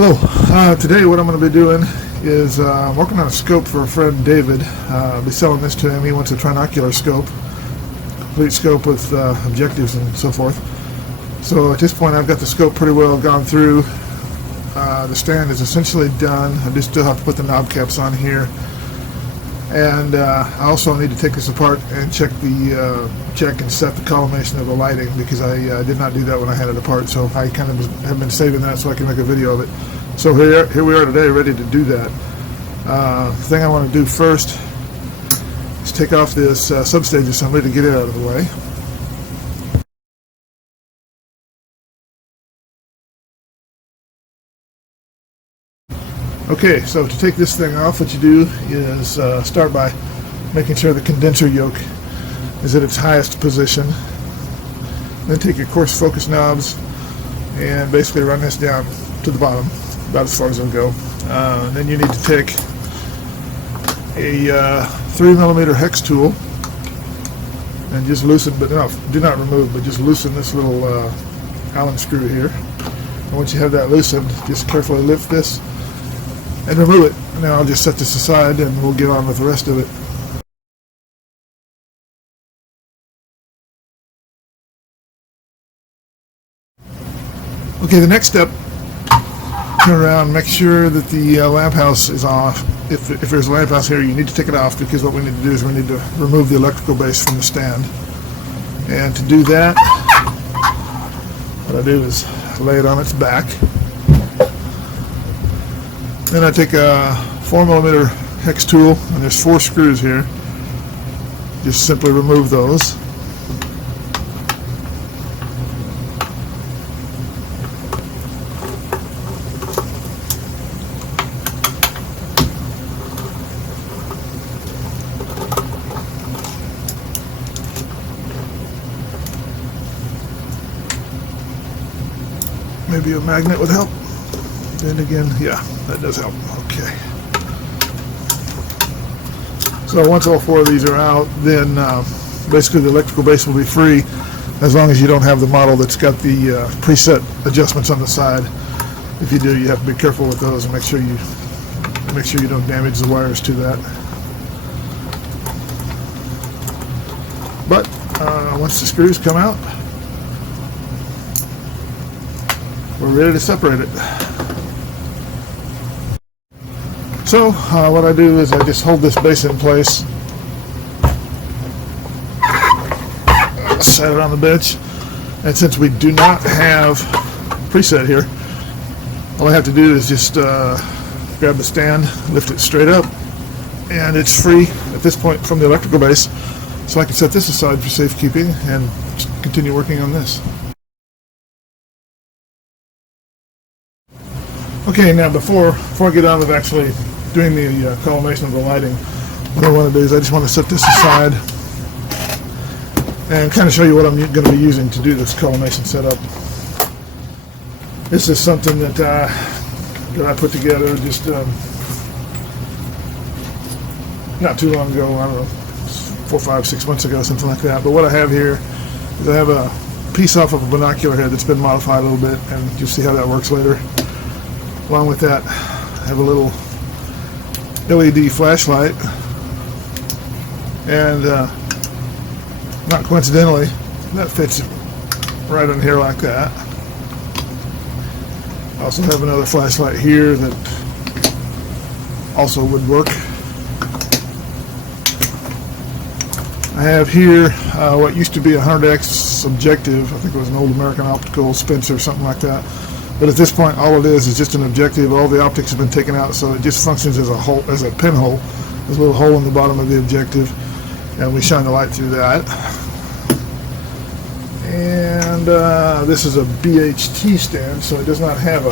Hello. Today what I'm going to be doing is working on a scope for a friend, David. I'll be selling this to him. He wants a trinocular scope, complete scope with objectives and so forth. So at this point I've got the scope pretty well gone through. The stand is essentially done. I just still have to put the knob caps on here. And I also need to take this apart and check and set the collimation of the lighting, because I did not do that when I had it apart, so I kind of have been saving that so I can make a video of it. So here we are today, ready to do that. The thing I want to do first is take off this substage assembly to get it out of the way. Okay, so to take this thing off, what you do is start by making sure the condenser yoke is at its highest position. Then take your coarse focus knobs and basically run this down to the bottom, about as far as it'll go. Then you need to take a 3mm hex tool and just loosen, but no, do not remove, but just loosen this little Allen screw here. And once you have that loosened, just carefully lift this and remove it. And then I'll just set this aside and we'll get on with the rest of it. Okay, the next step, turn around, make sure that the lamp house is off. If there's a lamp house here, you need to take it off, because what we need to do is we need to remove the electrical base from the stand. And to do that, what I do is lay it on its back. Then I take a 4mm hex tool, and there's 4 screws here. Just simply remove those. Maybe a magnet would help. Then again, yeah, that does help. Okay. So once all 4 of these are out, then basically the electrical base will be free, as long as you don't have the model that's got the preset adjustments on the side. If you do, you have to be careful with those and make sure you don't damage the wires to that. But once the screws come out, we're ready to separate it. So what I do is I just hold this base in place, set it on the bench, and since we do not have preset here, all I have to do is just grab the stand, lift it straight up, and it's free at this point from the electrical base, so I can set this aside for safekeeping and continue working on this. Okay, now before I get on with actually doing the collimation of the lighting, what I want to do is I just want to set this aside and kind of show you what I'm going to be using to do this collimation setup. This is something that I put together just not too long ago, I don't know, 4, 5, 6 months ago, something like that. But what I have here is I have a piece off of a binocular head that's been modified a little bit, and you'll see how that works later. Along with that, I have a little LED flashlight, and not coincidentally, that fits right in here like that. I also have another flashlight here that also would work. I have here what used to be a 100x objective. I think it was an old American Optical Spencer, something like that. But at this point, all it is just an objective. All the optics have been taken out, so it just functions as a hole, as a pinhole. There's a little hole in the bottom of the objective, and we shine the light through that. And this is a BHT stand, so it does not have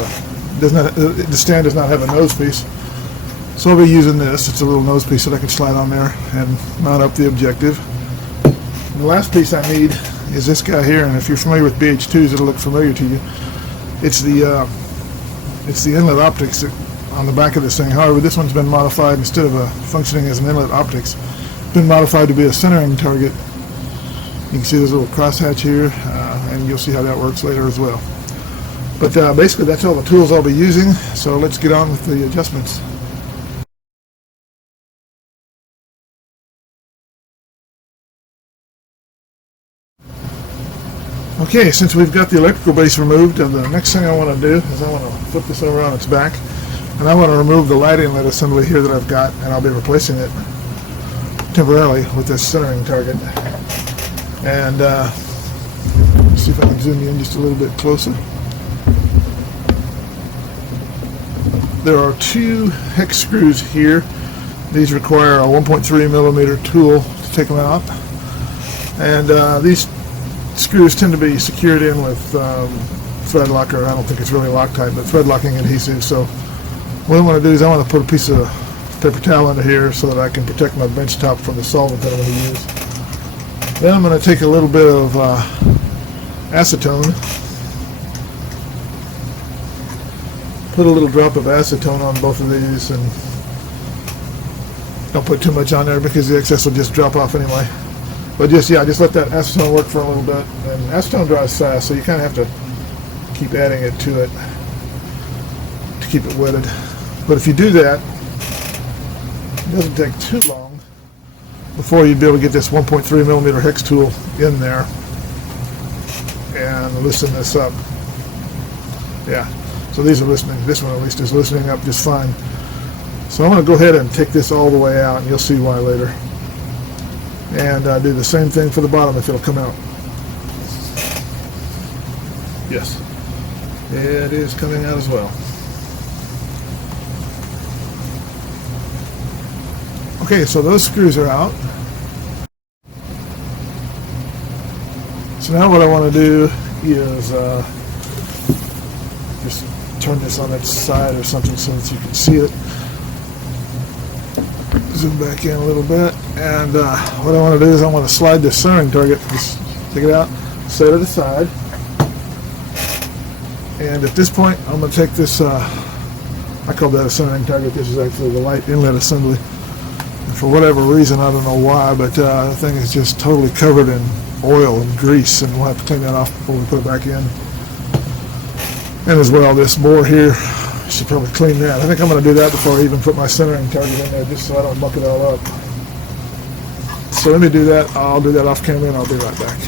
the stand does not have a nose piece. So I'll be using this. It's a little nose piece that I can slide on there and mount up the objective. And the last piece I need is this guy here, and if you're familiar with BH2s, it'll look familiar to you. It's the inlet optics on the back of this thing. However, this one's been modified. Instead of functioning as an inlet optics, it's been modified to be a centering target. You can see this little crosshatch here, and you'll see how that works later as well. But basically that's all the tools I'll be using, so let's get on with the adjustments. Okay, since we've got the electrical base removed, the next thing I want to do is I want to flip this over on its back, and I want to remove the light inlet assembly here that I've got, and I'll be replacing it temporarily with this centering target. And see if I can zoom you in just a little bit closer. There are 2 hex screws here. These require a 1.3 millimeter tool to take them out, and these screws tend to be secured in with thread locker. I don't think it's really Loctite, but thread locking adhesive. So what I want to do is I want to put a piece of paper towel under here so that I can protect my bench top from the solvent that I'm going to use. Then I'm going to take a little bit of acetone, put a little drop of acetone on both of these, and don't put too much on there because the excess will just drop off anyway. But just let that acetone work for a little bit. And acetone dries fast, so you kind of have to keep adding it to it to keep it wetted. But if you do that, it doesn't take too long before you'd be able to get this 1.3 millimeter hex tool in there and loosen this up. Yeah, so these are loosening. This one at least is loosening up just fine. So I'm going to go ahead and take this all the way out, and you'll see why later. And do the same thing for the bottom if it'll come out. Yes, it is coming out as well. Okay, so those screws are out. So now what I want to do is just turn this on its side or something so that you can see it. Zoom back in a little bit, and what I want to do is I want to slide this centering target, just take it out, set it aside, and at this point I'm going to take this, I call that a centering target, this is actually the light inlet assembly, and for whatever reason, I don't know why, but the thing is just totally covered in oil and grease, and we'll have to clean that off before we put it back in. And as well, this bore here, I should probably clean that. I think I'm going to do that before I even put my centering target in there, just so I don't muck it all up. So let me do that. I'll do that off camera and I'll be right back.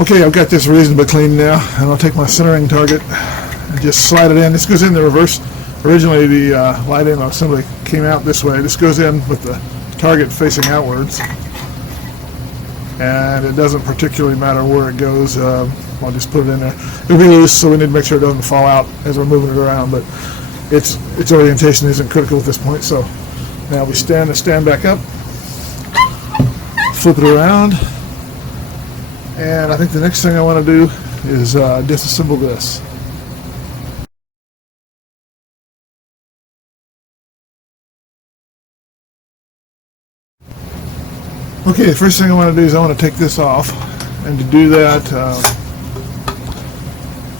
Okay, I've got this reasonably clean now, and I'll take my centering target and just slide it in. This goes in the reverse. Originally the light inlet assembly came out this way. This goes in with the target facing outwards. And it doesn't particularly matter where it goes. I'll just put it in there. It'll be loose, so we need to make sure it doesn't fall out as we're moving it around, but its orientation isn't critical at this point. So now we stand back up, flip it around, and I think the next thing I want to do is disassemble this. Okay, the first thing I want to do is I want to take this off, and to do that,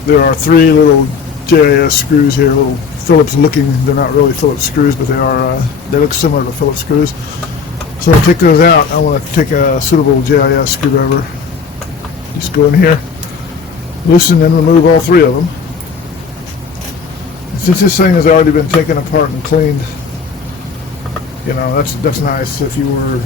there are 3 little JIS screws here, little Phillips looking. They're not really Phillips screws, but they look similar to Phillips screws. So to take those out, I want to take a suitable JIS screwdriver. Just go in here, loosen and remove all 3 of them. And since this thing has already been taken apart and cleaned, you know, that's nice. If you were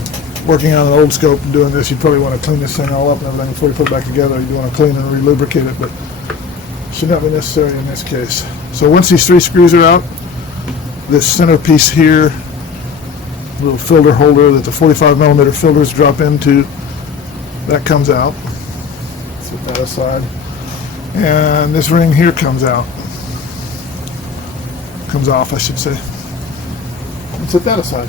working on an old scope and doing this, you'd probably want to clean this thing all up and everything before you put it back together. You'd want to clean and re-lubricate it, but it should not be necessary in this case. So once these 3 screws are out, this center piece here, little filter holder that the 45 millimeter filters drop into, that comes out. Set that aside. And this ring here comes out. Comes off, I should say. And set that aside.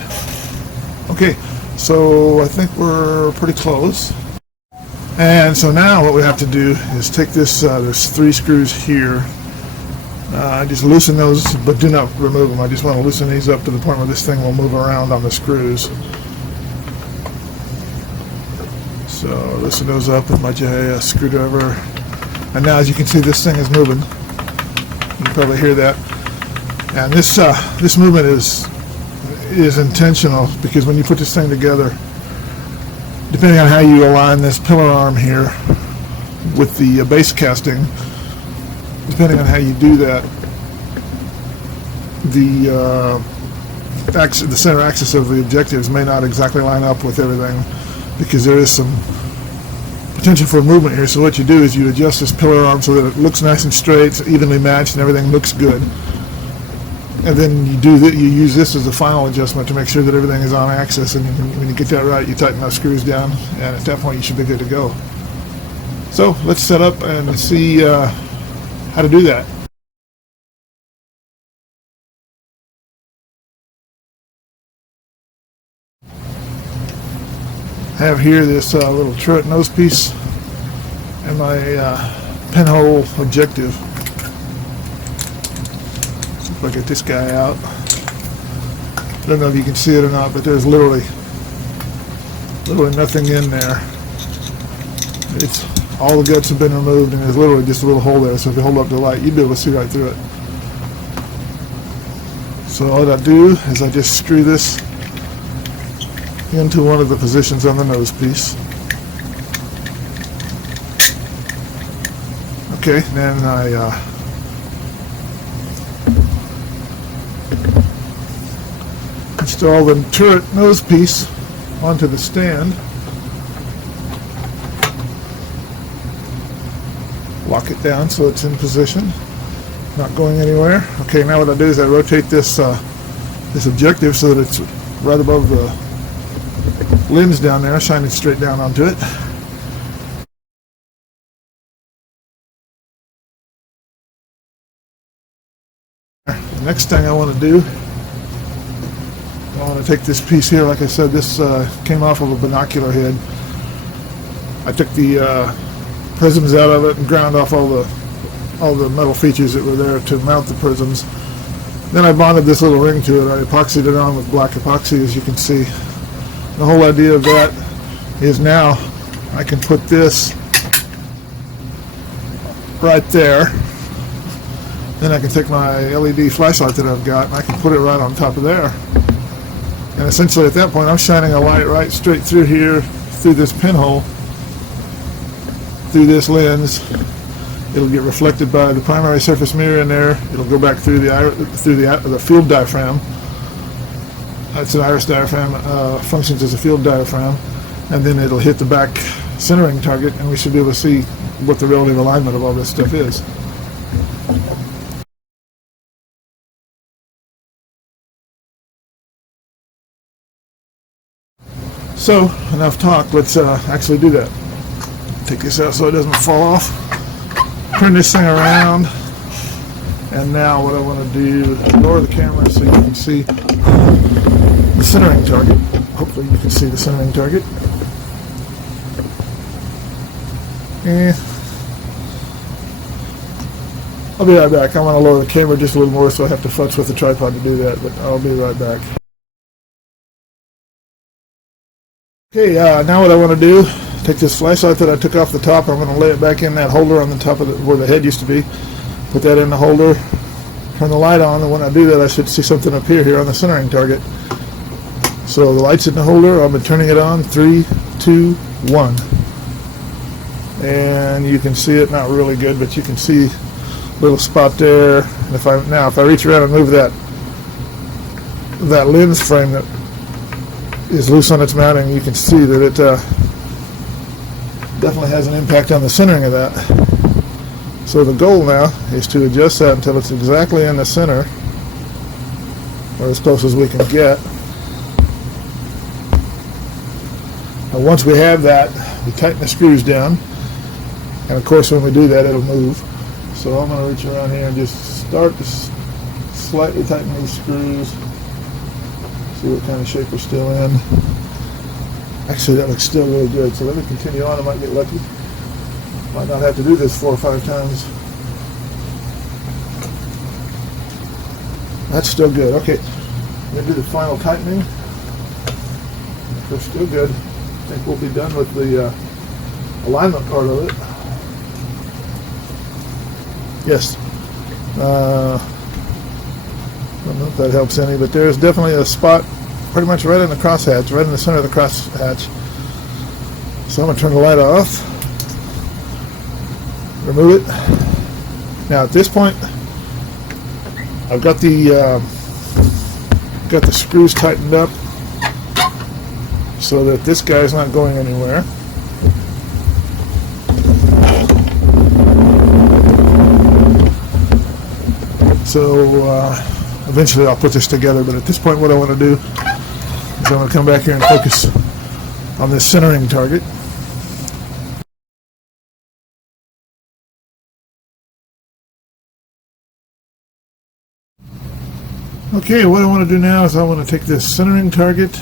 Okay. So I think we're pretty close. And so now what we have to do is take this, there's 3 screws here. Just loosen those, but do not remove them. I just want to loosen these up to the point where this thing will move around on the screws. So loosen those up with my JIS screwdriver. And now as you can see, this thing is moving. You can probably hear that. And this movement is intentional, because when you put this thing together, depending on how you align this pillar arm here with the base casting, depending on how you do that, the center axis of the objectives may not exactly line up with everything, because there is some potential for movement here. So what you do is you adjust this pillar arm so that it looks nice and straight, it's evenly matched, and everything looks good. And then you use this as a final adjustment to make sure that everything is on axis, and when you get that right, you tighten those screws down, and at that point you should be good to go. So let's set up and see how to do that. I have here this little turret nose piece and my pinhole objective. If I get this guy out, I don't know if you can see it or not, but there's literally nothing in there. It's all the guts have been removed, and there's literally just a little hole there. So if you hold up the light, you'd be able to see right through it. So all I do is I just screw this into one of the positions on the nose piece. Okay, then I install the turret nose piece onto the stand. Lock it down so it's in position, not going anywhere. Okay, now what I do is I rotate this this objective so that it's right above the lens down there, shine it straight down onto it. The next thing I want to do, I want to take this piece here. Like I said, this came off of a binocular head. I took the prisms out of it and ground off all the metal features that were there to mount the prisms. Then I bonded this little ring to it. I epoxied it on with black epoxy, as you can see. The whole idea of that is now I can put this right there. Then I can take my LED flashlight that I've got and I can put it right on top of there. And essentially at that point I'm shining a light right straight through here, through this pinhole, through this lens. It'll get reflected by the primary surface mirror in there. It'll go back through the field diaphragm. It's an iris diaphragm, functions as a field diaphragm, and then it'll hit the back centering target, and we should be able to see what the relative alignment of all this stuff is. So, enough talk, let's actually do that. Take this out so it doesn't fall off. Turn this thing around, and now what I want to do is lower the camera so you can see the centering target. Hopefully you can see the centering target. And I'll be right back. I want to lower the camera just a little more, so I have to futz with the tripod to do that, but I'll be right back. Okay, now what I want to do, take this flashlight that I took off the top, I'm going to lay it back in that holder on the top of where the head used to be. Put that in the holder, turn the light on, and when I do that I should see something appear here on the centering target. So the light's in the holder, I've been turning it on, 3, 2, 1. And you can see it, not really good, but you can see a little spot there. And if I reach around and move that lens frame that is loose on its mounting, you can see that it definitely has an impact on the centering of that. So the goal now is to adjust that until it's exactly in the center, or as close as we can get. And once we have that, we tighten the screws down, and of course when we do that it'll move. So I'm going to reach around here and just start to slightly tighten these screws, see what kind of shape we're still in. Actually that looks still really good, so let me continue on. I might get lucky. Might not have to do this 4 or 5 times. That's still good. Okay, I'm going to do the final tightening. They're still good. I think we'll be done with the alignment part of it. Yes. I don't know if that helps any, but there's definitely a spot pretty much right in the crosshatch, right in the center of the crosshatch. So I'm going to turn the light off, remove it. Now at this point, I've got the screws tightened up so that this guy's not going anywhere. So eventually I'll put this together, but at this point what I want to do is I'm going to come back here and focus on this centering target. Okay, what I want to do now is I want to take this centering target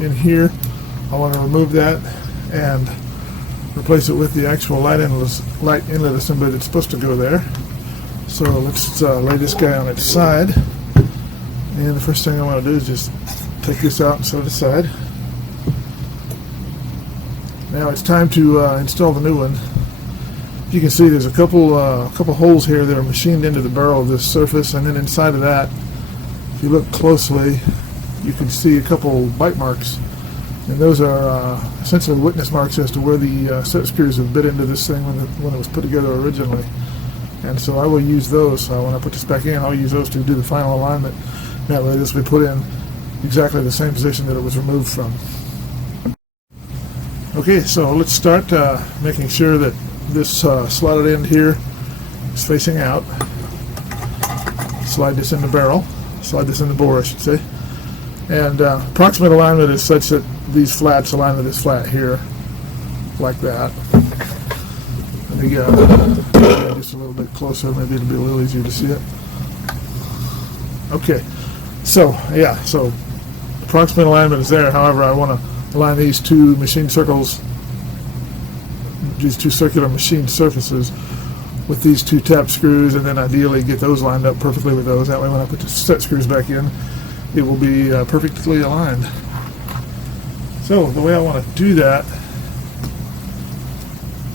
in here. I want to remove that and replace it with the actual light inlet assembly that's supposed to go there. So let's lay this guy on its side. And the first thing I want to do is just take this out and set it aside. Now it's time to install the new one. You can see there's a couple holes here that are machined into the barrel of this surface, and then inside of that, if you look closely, you can see a couple bite marks, and those are essentially witness marks as to where the set screws have bit into this thing when it was put together originally. And so I will use those when I put this back in. I'll use those to do the final alignment. That way this will be put in exactly the same position that it was removed from. Okay, so let's start making sure that this slotted end here is facing out. Slide this in the barrel. Slide this in the bore, I should say. And approximate alignment is such that these flats align with this flat here, like that. Let me get just a little bit closer. Maybe it'll be a little easier to see it. Okay, so yeah, so approximate alignment is there. However, I want to align these two machined circles, these two circular machined surfaces, with these two tap screws, and then ideally get those lined up perfectly with those. That way when I put the set screws back in, it will be perfectly aligned. So the way I want to do that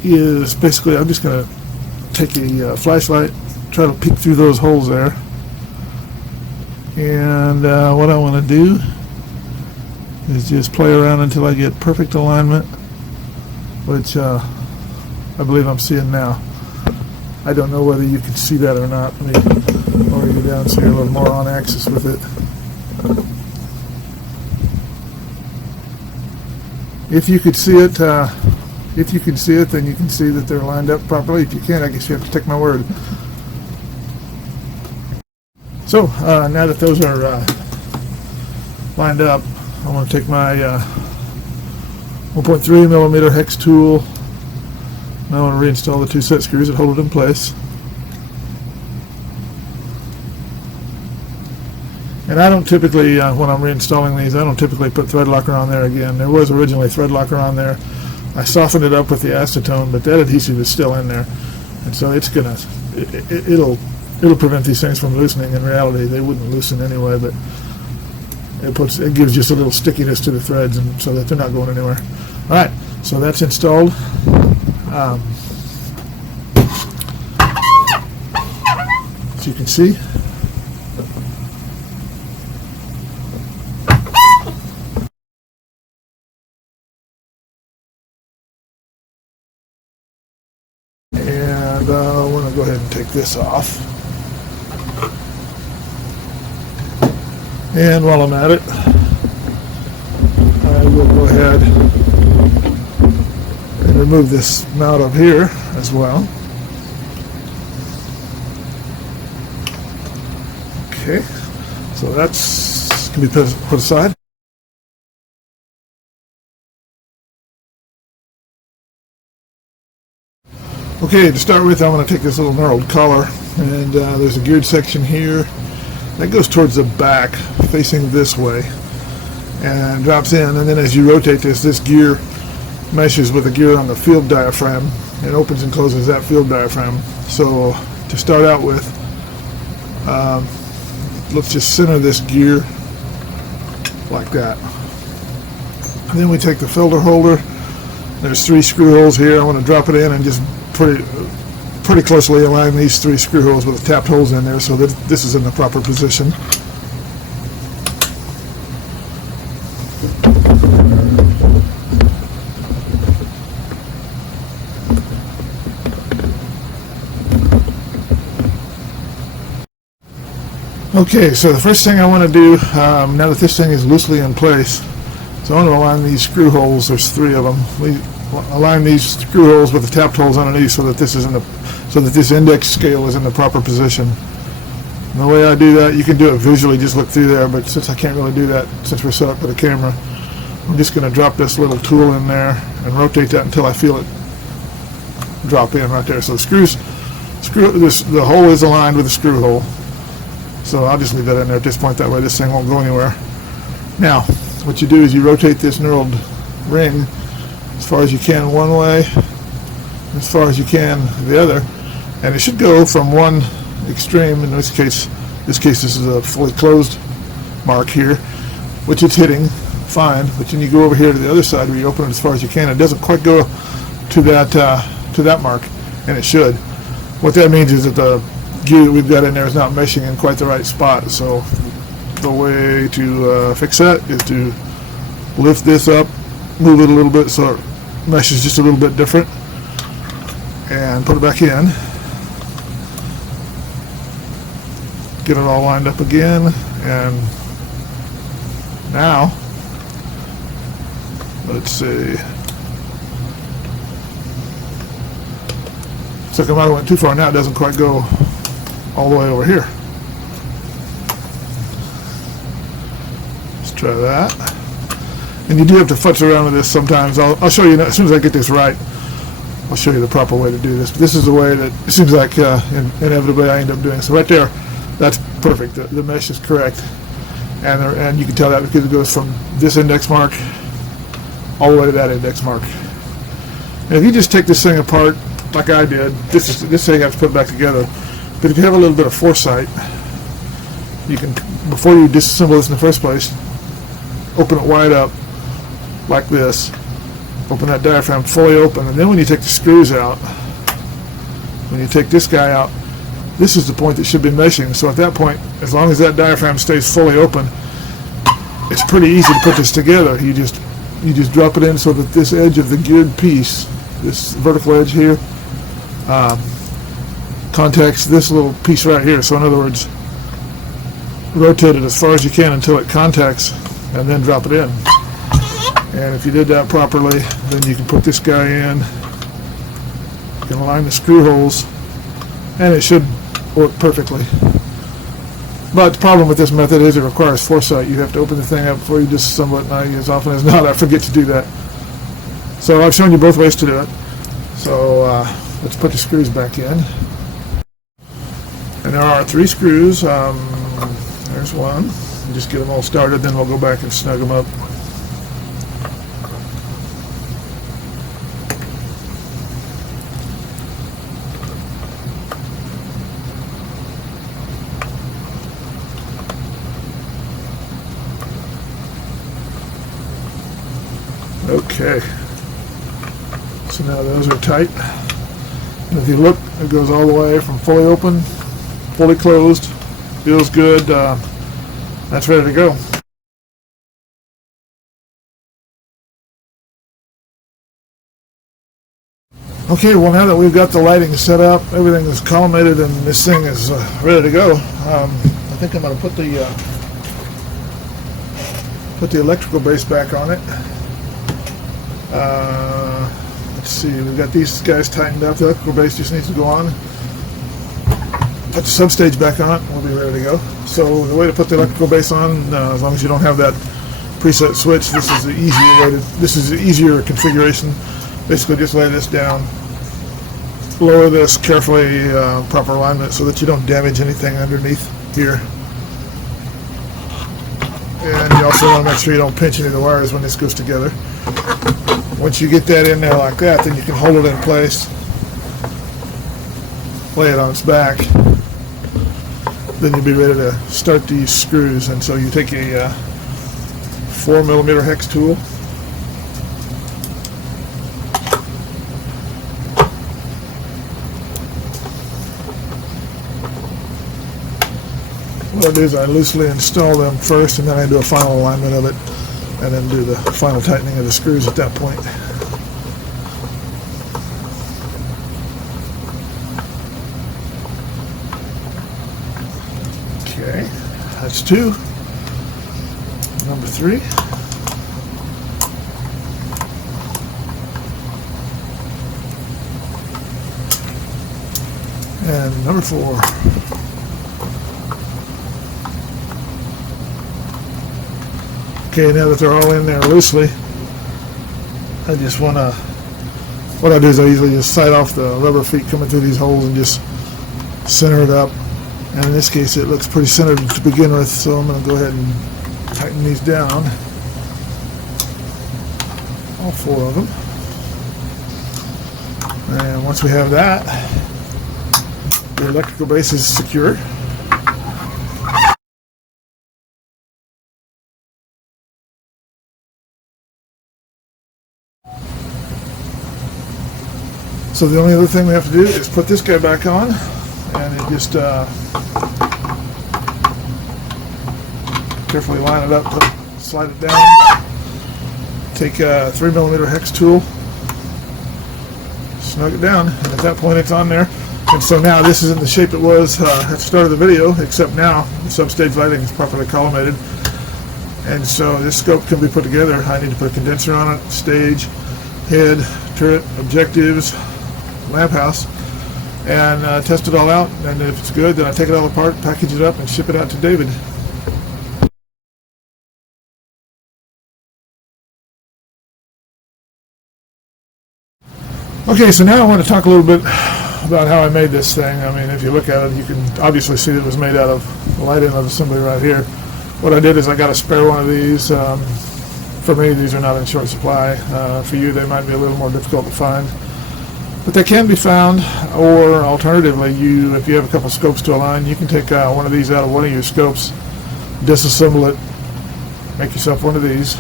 is basically I'm just going to take a flashlight, try to peek through those holes there, and what I want to do is just play around until I get perfect alignment, which I believe I'm seeing now. I don't know whether you can see that or not. Let me lower you down so you're a little more on axis with it. If you could see it, then you can see that they're lined up properly. If you can't, I guess you have to take my word. So now that those are lined up, I want to take my 1.3 millimeter hex tool. I want to reinstall the two set screws that hold it in place. And I don't typically, when I'm reinstalling these, I don't typically put thread locker on there again. There was originally thread locker on there. I softened it up with the acetone, but that adhesive is still in there, and so it's gonna, it'll prevent these things from loosening. In reality, they wouldn't loosen anyway, but it gives just a little stickiness to the threads, and so that they're not going anywhere. All right, so that's installed. As you can see, and I want to go ahead and take this off. And while I'm at it, I will go ahead and remove this mount up here as well. Okay, so that's can be put aside. Okay, to start with, I'm going to take this little knurled collar, and there's a geared section here that goes towards the back, facing this way, and drops in. And then as you rotate this gear meshes with the gear on the field diaphragm and opens and closes that field diaphragm. So to start out with, let's just center this gear like that. And then we take the filter holder. There's 3 screw holes here. I want to drop it in and just pretty closely align these 3 screw holes with the tapped holes in there so that this is in the proper position. Okay, so the first thing I want to do, now that this thing is loosely in place, so I want to align these screw holes. There's 3 of them. We align these screw holes with the tapped holes underneath so that this index scale is in the proper position. And the way I do that, you can do it visually, just look through there, but since I can't really do that, since we're set up with a camera, I'm just going to drop this little tool in there and rotate that until I feel it drop in right there. So the hole is aligned with the screw hole. So I'll just leave that in there at this point, that way this thing won't go anywhere. Now, what you do is you rotate this knurled ring as far as you can one way, as far as you can the other, and it should go from one extreme. In this case this is a fully closed mark here, which it's hitting fine, but then you go over here to the other side where you open it as far as you can. It doesn't quite go to that mark, and it should. What that means is that the gear that we've got in there is not meshing in quite the right spot. So the way to fix that is to lift this up, move it a little bit so it meshes just a little bit different, and put it back in. Get it all lined up again, and now let's see. Looks like I might have went too far now. It doesn't quite go all the way over here. Let's try that. And you do have to futz around with this sometimes. I'll show you as soon as I get this right. I'll show you the proper way to do this. But this is the way that it seems like inevitably I end up doing. So right there, that's perfect. The mesh is correct, and you can tell that because it goes from this index mark all the way to that index mark. And if you just take this thing apart like I did, this thing I have to put back together. But if you have a little bit of foresight, you can, before you disassemble this in the first place, open it wide up like this. Open that diaphragm fully open, and then when you take the screws out, when you take this guy out, this is the point that should be meshing. So at that point, as long as that diaphragm stays fully open, it's pretty easy to put this together. You just drop it in so that this edge of the geared piece, this vertical edge here, contacts this little piece right here. So in other words, rotate it as far as you can until it contacts, and then drop it in. And if you did that properly, then you can put this guy in, you can align the screw holes, and it should work perfectly. But the problem with this method is it requires foresight. You have to open the thing up before you disassemble it, and as often as not I forget to do that. So I've shown you both ways to do it. So let's put the screws back in. And there are 3 screws. There's one. Just get them all started, then we'll go back and snug them up. Okay, so now those are tight. And if you look, it goes all the way from fully open, fully closed, feels good. That's ready to go. Okay, well now that we've got the lighting set up, everything is collimated, and this thing is ready to go. I think I'm going to put the electrical base back on it. Let's see, we've got these guys tightened up. The electrical base just needs to go on. Put the substage back on, we'll be ready to go. So the way to put the electrical base on, as long as you don't have that preset switch, this is the easier configuration. Basically just lay this down, lower this carefully, proper alignment so that you don't damage anything underneath here. And you also want to make sure you don't pinch any of the wires when this goes together. Once you get that in there like that, then you can hold it in place, lay it on its back, then you'll be ready to start these screws. And so you take a 4mm hex tool, what I do is I loosely install them first, and then I do a final alignment of it, and then do the final tightening of the screws at that point. Okay, that's 2. Number 3. And number 4. Okay, now that they're all in there loosely, I just want to, what I do is I usually just sight off the rubber feet coming through these holes and just center it up. And in this case it looks pretty centered to begin with, so I'm going to go ahead and tighten these down. All 4 of them. And once we have that, the electrical base is secure. So the only other thing we have to do is put this guy back on, and it just carefully line it up, slide it down, take a 3mm hex tool, snug it down, and at that point it's on there. And so now this is in the shape it was at the start of the video, except now the substage lighting is properly collimated. And so this scope can be put together. I need to put a condenser on it, stage, head, turret, objectives, lamp house, and test it all out. And if it's good, then I take it all apart, package it up, and ship it out to David. Okay, so now I want to talk a little bit about how I made this thing. I mean, if you look at it, you can obviously see that it was made out of the light inlet assembly right here. What I did is I got a spare one of these. For me, these are not in short supply. For you, they might be a little more difficult to find. But they can be found, or alternatively, if you have a couple scopes to align, you can take one of these out of one of your scopes, disassemble it, make yourself one of these,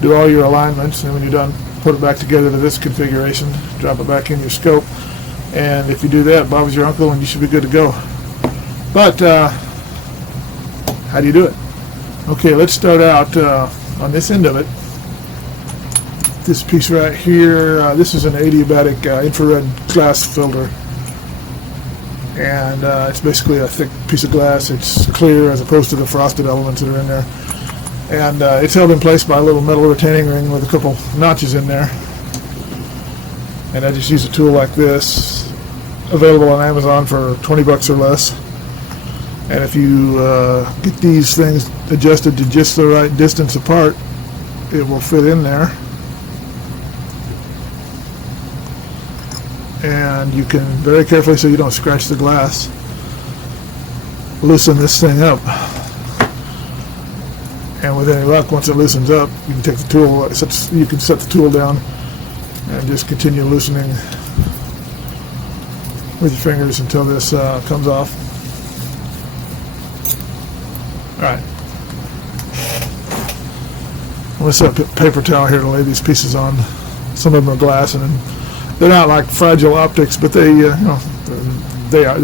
do all your alignments, and when you're done, put it back together to this configuration, drop it back in your scope, and if you do that, Bob's your uncle and you should be good to go. But how do you do it? Okay, let's start out on this end of it. This piece right here, this is an adiabatic infrared glass filter, and it's basically a thick piece of glass. It's clear as opposed to the frosted elements that are in there. And it's held in place by a little metal retaining ring with a couple notches in there. And I just use a tool like this, available on Amazon for 20 bucks or less. And if you get these things adjusted to just the right distance apart, it will fit in there. And you can, very carefully so you don't scratch the glass, loosen this thing up. And with any luck, once it loosens up, you can take the tool, you can set the tool down and just continue loosening with your fingers until this comes off. Alright. I'm going to set a paper towel here to lay these pieces on. Some of them are glass, and they're not like fragile optics, but they, they are.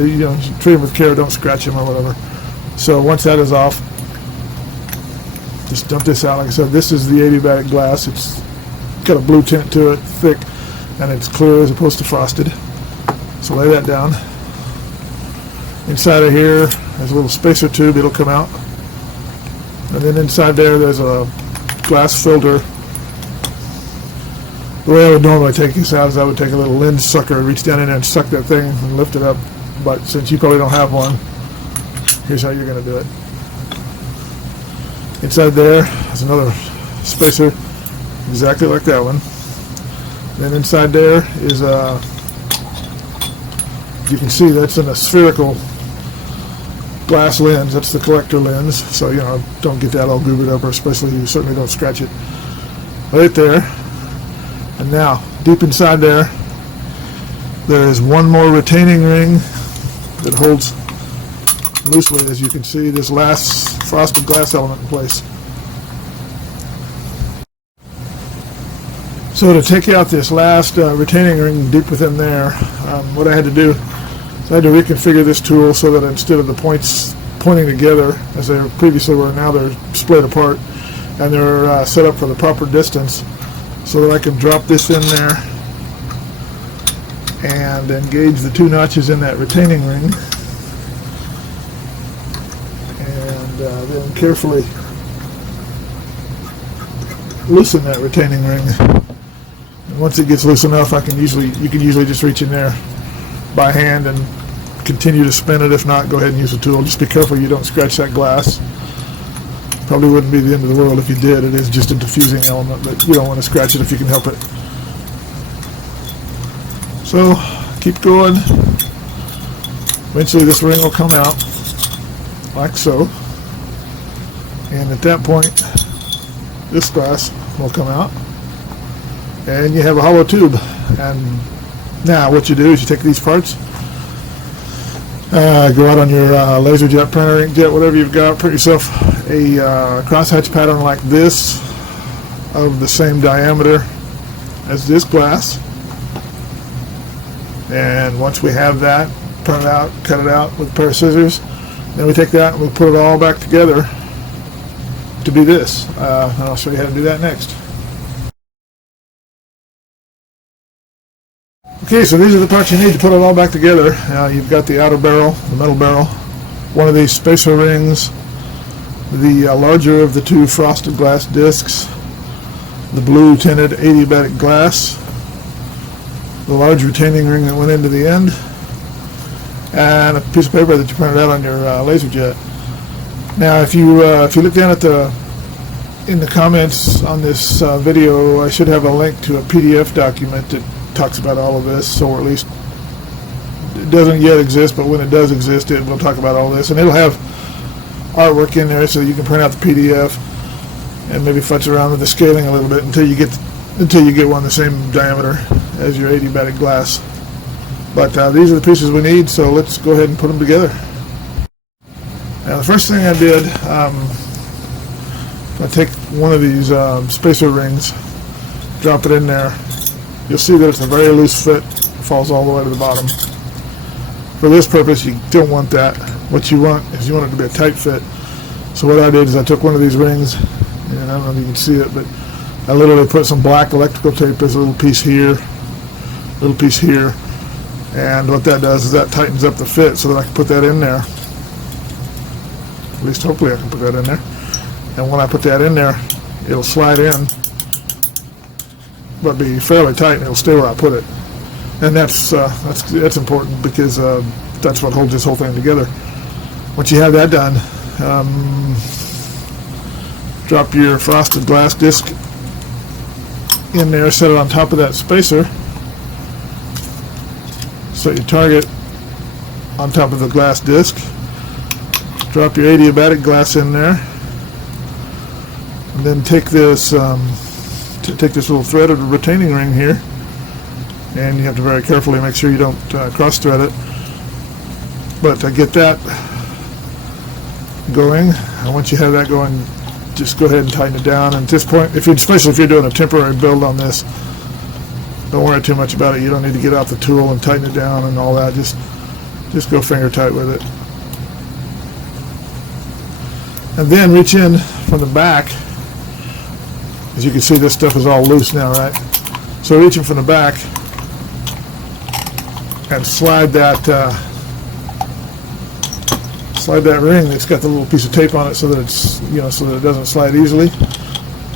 Treat them with care, don't scratch them or whatever. So once that is off, just dump this out. Like I said, this is the adiabatic glass. It's got a blue tint to it, thick, and it's clear as opposed to frosted. So lay that down. Inside of here, there's a little spacer tube. It'll come out. And then inside there's a glass filter. The way I would normally take this out is I would take a little lens sucker, reach down in there and suck that thing and lift it up. But since you probably don't have one, here's how you're going to do it. Inside there is another spacer, exactly like that one. Then inside there is you can see that's in a spherical glass lens. That's the collector lens. So don't get that all goobered up, or especially you certainly don't scratch it. Right there. And now, deep inside there is one more retaining ring that holds loosely, as you can see, this last frosted glass element in place. So to take out this last retaining ring deep within there, what I had to do is I had to reconfigure this tool so that instead of the points pointing together as they previously were, now they're split apart, and they're set up for the proper distance, so that I can drop this in there and engage the 2 notches in that retaining ring. then carefully loosen that retaining ring. And once it gets loose enough, you can usually just reach in there by hand and continue to spin it. If not, go ahead and use a tool. Just be careful you don't scratch that glass. Probably wouldn't be the end of the world if you did. It is just a diffusing element, but you don't want to scratch it if you can help it. So keep going. Eventually this ring will come out like so, and at that point this glass will come out and you have a hollow tube. And now what you do is you take these parts, go out on your laser jet, printer, inkjet, whatever you've got, print yourself a crosshatch pattern like this of the same diameter as this glass. And once we have that, print it out, cut it out with a pair of scissors. Then we take that and we put it all back together to be this. And I'll show you how to do that next. Okay, so these are the parts you need to put it all back together. You've got the outer barrel, the metal barrel, one of these spacer rings, the larger of the two frosted glass discs, the blue tinted adiabatic glass, the large retaining ring that went into the end, and a piece of paper that you printed out on your laser jet. Now, if you look down at in the comments on this video, I should have a link to a PDF document that talks about all of this, or at least it doesn't yet exist, but when it does exist, it will talk about all this, and it'll have artwork in there so you can print out the PDF and maybe futz around with the scaling a little bit until you get one the same diameter as your adiabatic glass. But these are the pieces we need, so let's go ahead and put them together. Now the first thing I did, I take one of these spacer rings, drop it in there. You'll see that it's a very loose fit, it falls all the way to the bottom. For this purpose, you don't want that. What you want is you want it to be a tight fit. So what I did is I took one of these rings, and I don't know if you can see it, but I literally put some black electrical tape. There's a little piece here, and what that does is that tightens up the fit so that I can put that in there. At least hopefully I can put that in there. And when I put that in there, it'll slide in, but be fairly tight, and it'll stay where I put it. And that's important because that's what holds this whole thing together. Once you have that done, drop your frosted glass disc in there, set it on top of that spacer, set your target on top of the glass disc, drop your adiabatic glass in there, and then take this little threaded retaining ring here, and you have to very carefully make sure you don't cross thread it, but get that going. And once you have that going, just go ahead and tighten it down. And at this point, especially if you're doing a temporary build on this, don't worry too much about it. You don't need to get out the tool and tighten it down and all that. Just go finger tight with it. And then reach in from the back. As you can see, this stuff is all loose now, right? So reach in from the back and slide that ring that's got the little piece of tape on it so that it's, so that it doesn't slide easily.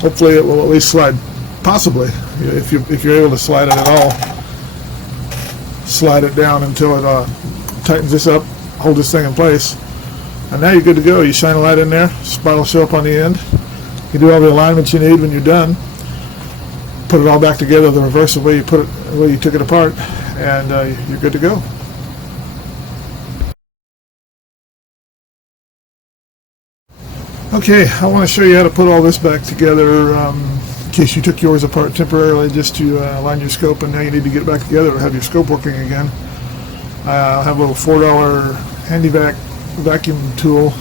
Hopefully it will at least slide, possibly, if you're able to slide it at all. Slide it down until it tightens this up, hold this thing in place, and now you're good to go. You shine a light in there, spot will show up on the end. You do all the alignments you need. When you're done, put it all back together the reverse of the way you took it apart, and you're good to go. Okay, I want to show you how to put all this back together in case you took yours apart temporarily just to align your scope, and now you need to get it back together to have your scope working again. I have a little $4 handy vacuum tool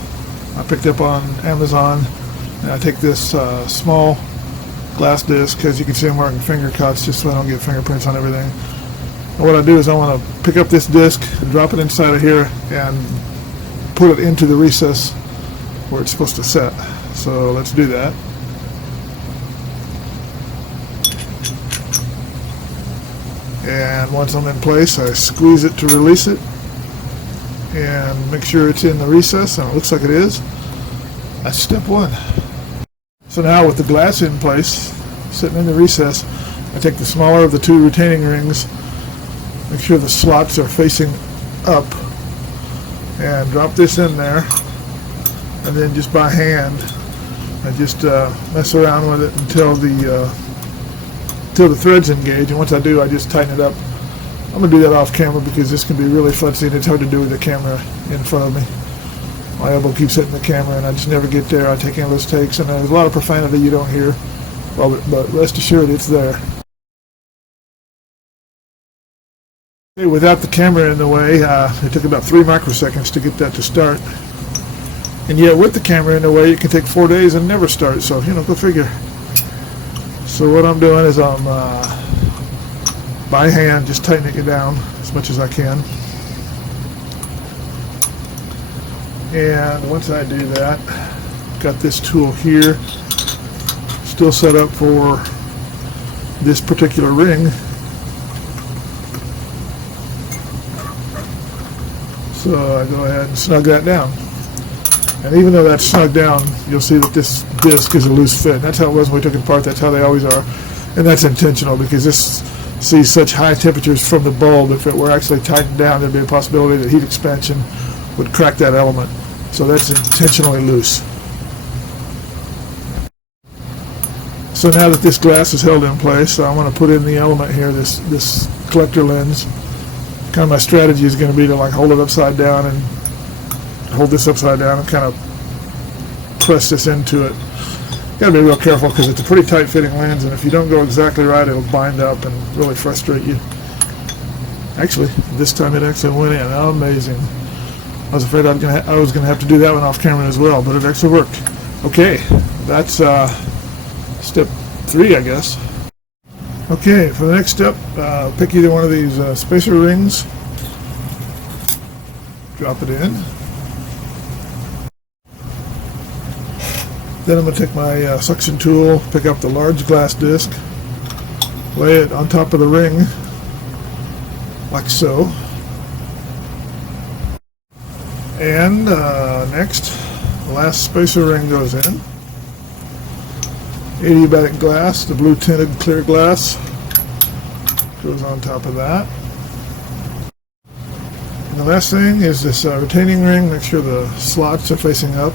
I picked up on Amazon. And I take this small glass disc, as you can see I'm wearing finger cuts just so I don't get fingerprints on everything. And what I do is I want to pick up this disc, drop it inside of here, and put it into the recess where it's supposed to set. So let's do that. And once I'm in place, I squeeze it to release it and make sure it's in the recess, and it looks like it is. That's step one. So now with the glass in place, sitting in the recess, I take the smaller of the two retaining rings, make sure the slots are facing up, and drop this in there, and then just by hand I just mess around with it until the threads engage, and once I do, I just tighten it up. I'm going to do that off camera because this can be really futzy and it's hard to do with the camera in front of me. My elbow keeps hitting the camera and I just never get there. I take endless takes, and there's a lot of profanity you don't hear, but rest assured it's there. Okay, without the camera in the way, it took about 3 microseconds to get that to start. And yet with the camera in the way, it can take 4 days and never start, so, go figure. So what I'm doing is I'm, by hand, just tightening it down as much as I can. And once I do that, got this tool here, still set up for this particular ring. So I go ahead and snug that down. And even though that's snug down, you'll see that this disc is a loose fit. And that's how it was when we took it apart. That's how they always are. And that's intentional because this sees such high temperatures from the bulb. If it were actually tightened down, there'd be a possibility that heat expansion would crack that element. So that's intentionally loose. So now that this glass is held in place, I want to put in the element here, this collector lens. Kind of my strategy is going to be to hold it upside down and hold this upside down and kind of press this into it. Got to be real careful because it's a pretty tight fitting lens, and if you don't go exactly right, it'll bind up and really frustrate you. Actually, this time it actually went in. Amazing. I was afraid I was going to have to do that one off camera as well, but it actually worked. Okay, that's step 3, I guess. Okay, for the next step, pick either one of these spacer rings, drop it in. Then I'm going to take my suction tool, pick up the large glass disc, lay it on top of the ring, like so. And next, the last spacer ring goes in. Adiabatic glass, the blue tinted clear glass, goes on top of that. And the last thing is this retaining ring. Make sure the slots are facing up.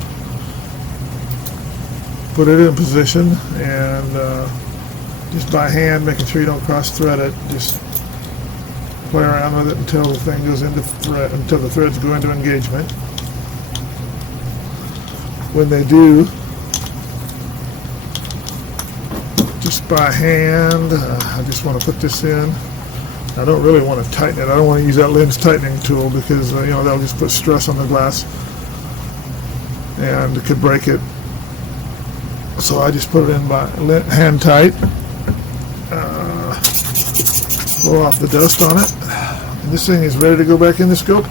Put it in position, and just by hand, making sure you don't cross thread it, just play around with it until the thing goes into thread, until the threads go into engagement. When they do, just by hand, I just want to put this in. I don't really want to tighten it. I don't want to use that lens tightening tool because that'll just put stress on the glass and it could break it. So I just put it in by hand tight, blow off the dust on it, and this thing is ready to go back in the scope.